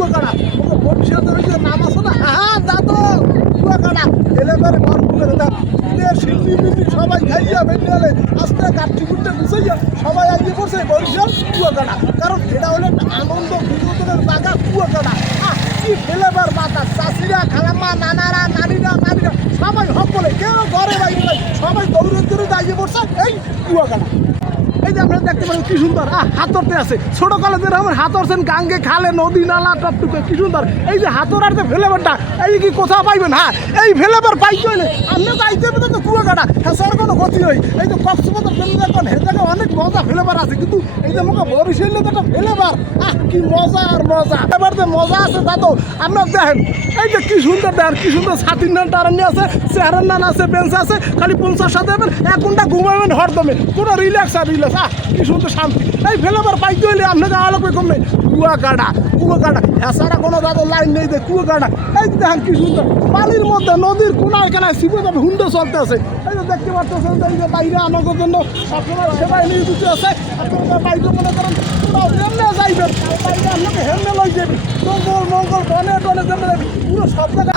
কুয়াকাটা ভবিষ্যতে ওই যে নাম আছে না, হ্যাঁ দাদু কুয়াকাটা এলে করে ভরপুর করে দেন শিল্পী মিল্পি সবাই খাইয়া বেরিয়ে এলে আস্তে কাঠি কুটে গুছাইয়া সবাই আগে পড়ছে বরিশাল কুয়াকাটা, কারণ এটা হলো একটা আনন্দ বিনোদনের জায়গা কুয়াকাটা। কি ফেলেবার বাতাস, চাষিরা খালাম্মা নানারা নারীরা নারীরা সবাই সকলে কেউ ঘরে বাইরে নাই, সবাই দৌড়ে দৌড়ে দাঁড়িয়ে পড়ছে এই কুয়াকাটা। এই যে আপনারা দেখতে পারেন কি সুন্দর হাতরতে আছে, ছোট কালেদের আমার হাতরছেন গাঙ্গে খালে নদী নালা টপটুকে কি সুন্দর। এই যে হাতর আর যে ফেলেবারটা এই কি কোথাও পাইবেন, হ্যাঁ এই ফেলেবার পাইতে হইলে আপনি তো আইতে পেতেন তো কুয়াকাটা, হেসার কোনো গতি নেই। এই যে কক্সবাজার ফেলে দেখবেন হে জায়গায় অনেক মজা ফেলেবার আছে, কিন্তু এই যে মুখে বরিশাল তো একটা ফেলেবার কি মজা আর মজা। এবার যে মজা আছে তা তো আপনার দেখেন, এই যে কি সুন্দর দেখেন কি সুন্দর ছাতির নান টারানি আছে, চেহারার নান আছে, বেঞ্চ আছে, খালি 50 সাথে যাবেন 1 ঘন্টা ঘুমাবেন হরদমে, কোনো রিল্যাক্স আর রিল্যাক্স কি সুন্দর শান্তি। এই ফেলেবার পাইতে হইলে আপনাকে আলোক কম নেই কুয়াকাটা কুয়াকাটা এছাড়া কোনো দাদা লাইন নেই যে কুয়াকাটা। এই দেখেন কি সুন্দর পানির মধ্যে নদীর কোনায় কেনায় শিবু যাবে হুন্ডো চলতে আছে। এই যে দেখতে পাচ্ছেন এই যে বাইরে আমাদের জন্য সবসময় সেবাই নিয়ে দিতে আছে। আপনারা বাইরে মনে করেন হেমনে যাইবেন, বাইরে আপনাকে হেমনে লই যাবেন, মঙ্গল মঙ্গল বনে টনে যাবেন, পুরো সব জায়গায়